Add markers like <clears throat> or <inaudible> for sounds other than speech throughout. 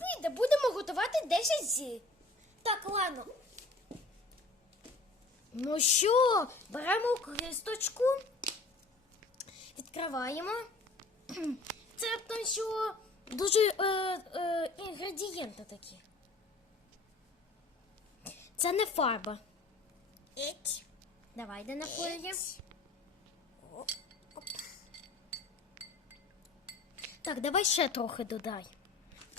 вийде? Будемо готувати 10 зіль. Так, ладно. Ну що, беремо кисточку, відкриваємо. <clears throat> Це там що дуже е, е, інгредієнти такі. Це не фарба. Еть. Давай, де на полі. Так, давай ще трохи додай.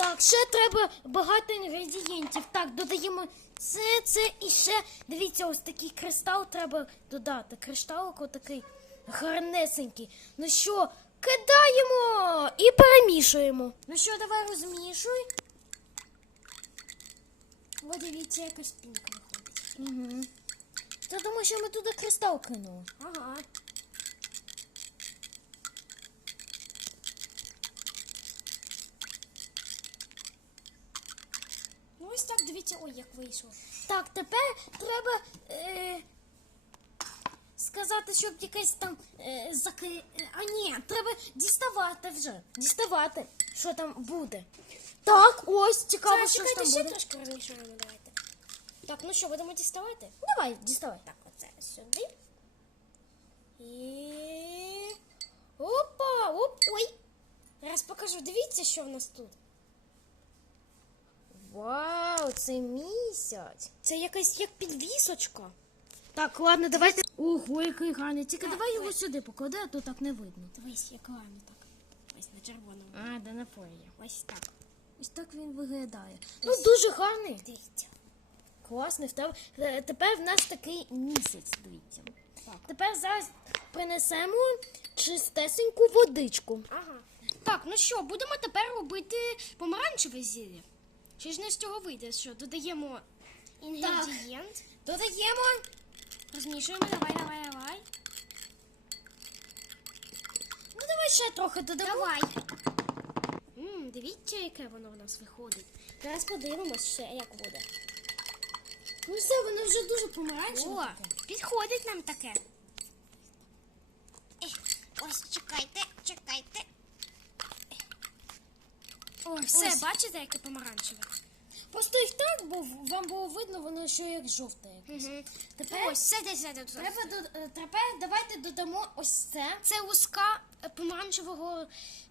Так, ще треба багато інгредієнтів. Так, додаємо це, це і ще. Дивіться, ось такий кристал треба додати. Кришталик отакий гарнесенький. Ну що, кидаємо і перемішуємо. Ну що, давай розмішуй. О, дивіться, якась пінка виходить. Угу. Та думаю, що ми туди кристал кинули. Ага. Ну ось так, дивіться, ой, як вийшло. Так, тепер треба е, сказати, щоб якесь там е, заки... е, А ні, треба діставати вже. Діставати, що там буде. Так, ось цікаво, Зараз, що ж чекайте, там ще буде. трошки розмішаємо, давайте. Так, ну що, будемо діставати? Давай, діставай. Так, оце сюди. І. Опа, оп, ой. Зараз покажу, дивіться, що в нас тут. Вау, це місяць. Це якась як підвісочка. Так, ладно, давайте. Ого, який гарний. Тільки давай його сюди поклади, а то так не видно. Дивись, як гарно так. Ось на червоному. А, де на фолії. Ось так. Ось так він виглядає. Ну, дуже гарний. Дивіться. Класний в тебе. Е, Тепер в нас такий місяць, дивіться. Так. Тепер зараз принесемо чистесеньку водичку. Ага. Так, ну що, будемо тепер робити помаранчеве зілля. Що ж не з цього вийде? Що додаємо інгредієнт, Додаємо. розмішуємо, давай, давай, давай. Ну давай ще трохи додамо. Давай. Мм, дивіться, яке воно в нас виходить. Зараз подивимось ще, як буде. Ну все, воно вже дуже помаранчеве. О, підходить нам таке. Ось, чекайте, чекайте. Все, Ось. бачите, яке помаранчеве? Просто їх так, бо вам було видно, воно що як жовте. якесь. Угу. Тепер Ось, сиди, сиди тут. треба до- е, тепер давайте додамо ось це. Це луска е, помаранчевого,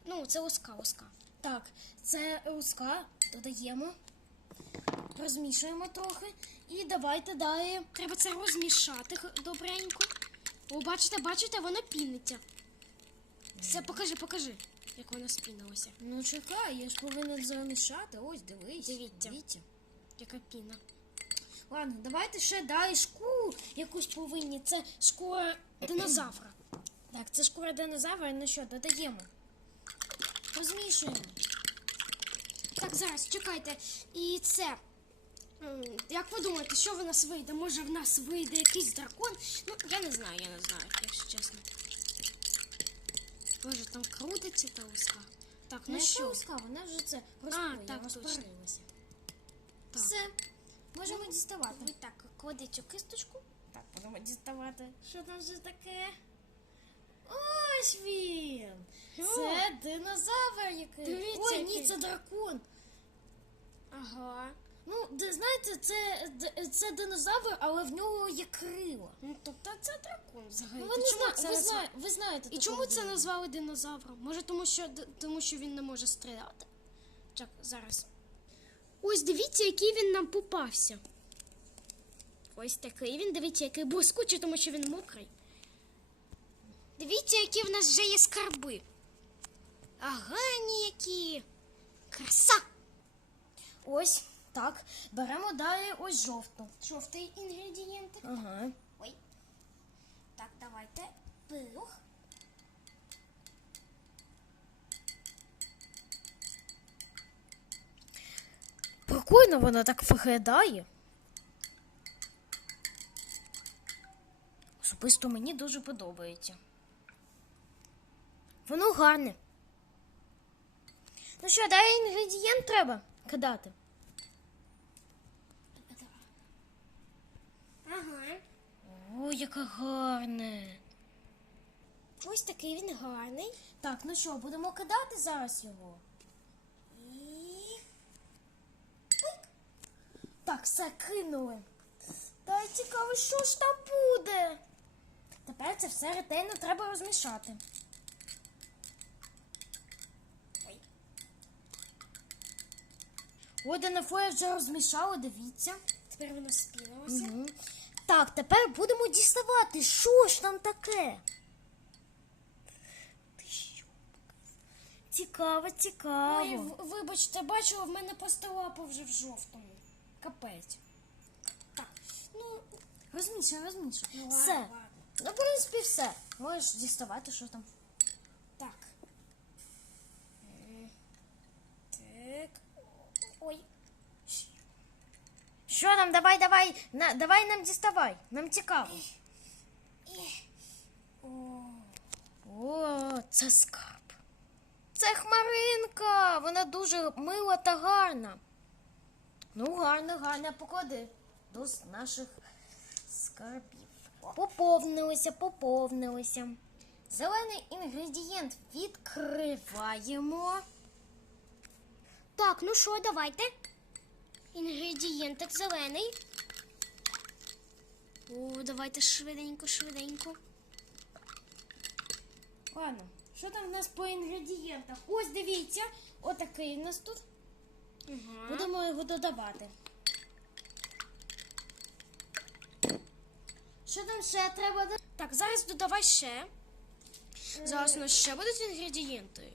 ну, це луска, луска. Так, це луска додаємо. Розмішуємо трохи. І давайте далі. Треба це розмішати х- добренько. О, бачите, бачите, воно піниться. Це покажи, покажи, як воно спінилося. Ну чекай, я ж повинен замішати. Ось, дивись. Дивіться. Дивіться. Яка піна. Ладно, давайте ще далі шкуру якусь повинні. Це шкура Динозавра. Так, це шкура динозавра, ну що, додаємо. Розмішуємо. Так, зараз, чекайте. І це. Як ви думаєте, що в нас вийде? Може в нас вийде якийсь дракон? Ну, я не знаю, я не знаю, якщо чесно. Боже, там крутиться та луска. Так, ну Ну що? що, вона вже це так, розпарилася. Так. Все, можемо діставати. Ви так, клади цю кисточку. Так, будемо діставати. Що там вже таке? Ось він! Це динозавр який. Дивіться, Ой, ні, який. це дракон. Ага. Ну, де, знаєте, це, це динозавр, але в нього є крила. Ну, тобто це дракон взагалі. Ну, ви, чому зна... це ви, назва- зна... ви знаєте. І чому це назвали динозавром? Може, тому що, тому що він не може стріляти? Чак, зараз. Ось дивіться, який він нам попався. Ось такий він, дивіться, який блискучий, тому що він мокрий. Дивіться, які в нас вже є скарби. Ага, які. Краса! Ось, так. Беремо далі ось жовту. Жовтий інгредієнт. Ага. Ой. Так, давайте. Пилух. Прикольно вона так виглядає. Особисто мені дуже подобається. Воно гарне. Ну що, далі інгредієнт треба кидати. Ага. О, яке гарне. Ось такий він гарний. Так, ну що, будемо кидати зараз його. І. Пик. Так, все кинули. Та цікаво, що ж там буде. Тепер це все ретельно треба розмішати. Ой. Ой, Денафоя вже розмішала, дивіться. Тепер воно спінилося. Мгм. Так, тепер будемо діставати. Що ж там таке? Цікаво, цікаво. Ой, вибачте, бачила, в мене просто лапа вже в жовтому. Капець. Так, ну, Розмішай, розмішай. ну все. ладно. Ну, в принципі, все. Можеш діставати, що там. Так. М, Так. Ой. Що там? Давай, давай. На, давай нам діставай. Нам цікаво. О, це скарб. Це хмаринка. Вона дуже мила та гарна. Ну, гарно, гарно, поклади до наших скарбів. Поповнилося, поповнилося. Зелений інгредієнт відкриваємо. Так, ну що, давайте. Інгредієнтик зелений. О, давайте швиденько, швиденько. Ладно, що там в нас по інгредієнтах? Ось дивіться, отакий у нас тут. Ага. Будемо його додавати. Що там ще треба додати? Так, зараз додавай ще. Зараз у нас ще будуть інгредієнти.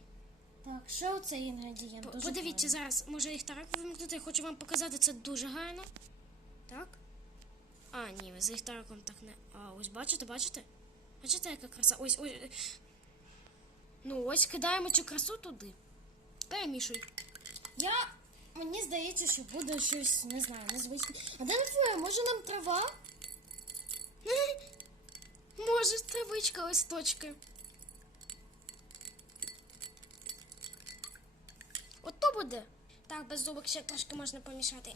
Так, ще оцей інгредієнт. Дуже Подивіться гарний. зараз, може їх так вимкнути, я хочу вам показати, це дуже гарно. Так? А, ні, з ліхтариком так не. А, ось бачите, бачите? Бачите, яка краса? Ось, ось. Ну, ось кидаємо цю красу туди. Перемішуй. Я. Мені здається, що буде щось, не знаю, незвичне. А де твоє? Може нам трава? <laughs> Може, травичка листочки. Ото буде. Так, без зубок ще трошки можна помішати.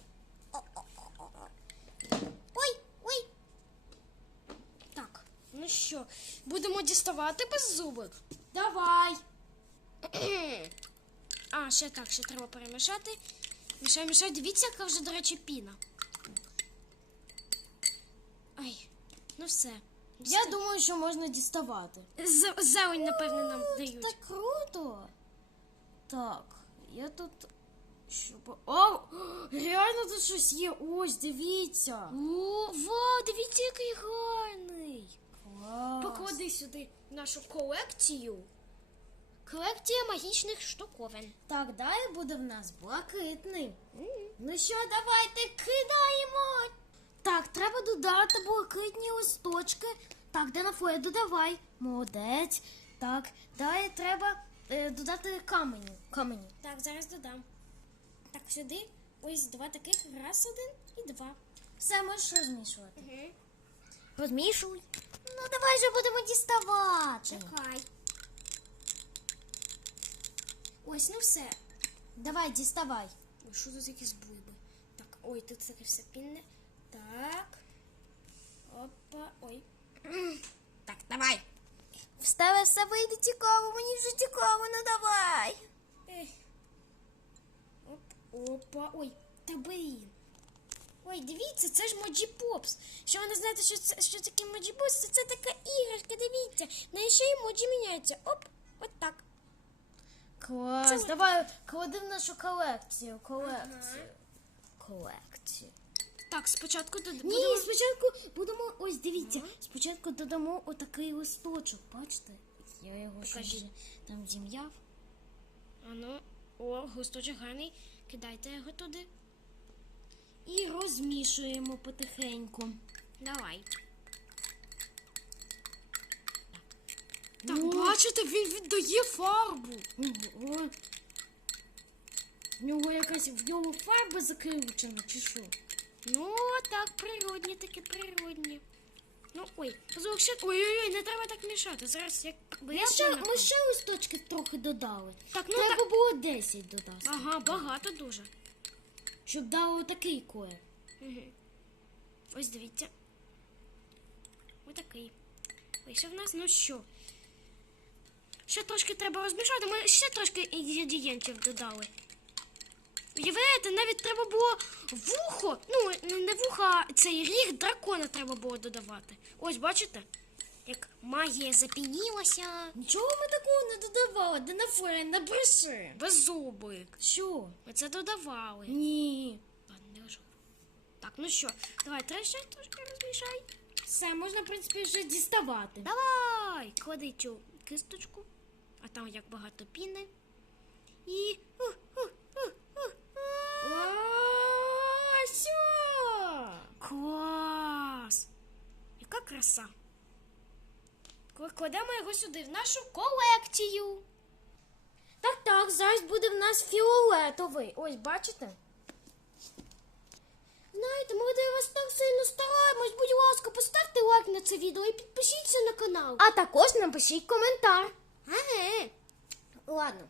Ой, ой. Так, ну що, будемо діставати без зубок. Давай! А, ще так, ще треба перемішати. Мішай, мішай, дивіться, яка вже, до речі, піна. Ай, ну все. Я думаю, що можна діставати. З- Зелень, напевно, нам дають. Так круто. Так, я тут. Що по- О, реально тут щось є. Ось, дивіться. О, вау, дивіться, який гарний. Клас. Поклади сюди нашу колекцію. Колекція магічних штуковин. Так, далі буде в нас блакитний. Ну що, давайте кидаємо. Так, треба додати блакитні листочки. Так, Денафоя, додавай. Молодець. Так, далі треба е, додати камені. камені. Так, зараз додам. Так, сюди ось два таких. Раз один і два. Все, можеш розмішувати. Угу. Розмішуй. Ну, давай же будемо діставати. Чекай. Ось, ну все. Давай, діставай. Ой, що тут якісь бульби? Так, ой, тут таке все пінне. Так. Опа, ой. <clears throat> Так, давай. В тебе все вийде цікаво, мені вже цікаво, ну давай. Ех. Оп, опа, ой, та блін. Ой, дивіться, це ж Моджі Попс. Що ви не знаєте, що це що таке Моджі Попс? Це, це така іграшка, дивіться. На ще й моджі міняється. Оп, от так. Клас, Це- давай клади в нашу колекцію. Колекцію. Колекцію. Так, спочатку тут Ні, спочатку будемо. Ось дивіться. Спочатку додамо отакий листочок, бачите? Я його Покажи. вже там зім'яв. А ну, о, густочок гарний. Кидайте його туди. І розмішуємо потихеньку. Давай. Так, Ну. бачите, він віддає фарбу. Ого. В нього якась в нього фарба закручена, чи що? Ну, так, природні, такі природні. Ну, ой, ще. Ой-ой-ой, не треба так мішати. Зараз як Я ще, ми ще листочки трохи додали. Так, ну Треба так. було 10 додати. Ага, багато дуже. Щоб дало такий колір. Угу. Ось дивіться. Отакий. Вийшов в нас, ну що? ще трошки треба розмішати. Ми ще трошки інгредієнтів додали. Уявляєте, навіть треба було вухо. Ну, не- не вухо, а цей ріг дракона треба було додавати. Ось, бачите? Як магія запінілася. Нічого ми такого не додавали, де на фері, не бреши. Беззубик. Що? Ми це додавали. Ні. Ладно, не важливо. Так, ну що, давай, ще трошки розмішай. Все, можна, в принципі, вже діставати. Давай, клади цю кисточку, а там як багато піни. І. Клас! Яка краса! Кла- Кладемо його сюди, в нашу колекцію. Так, так, зараз буде в нас фіолетовий. Ось, бачите? Знаєте, ми до вас так сильно стараємось. Будь ласка, поставте лайк на це відео і підпишіться на канал. А також напишіть коментар. Ага. Ладно.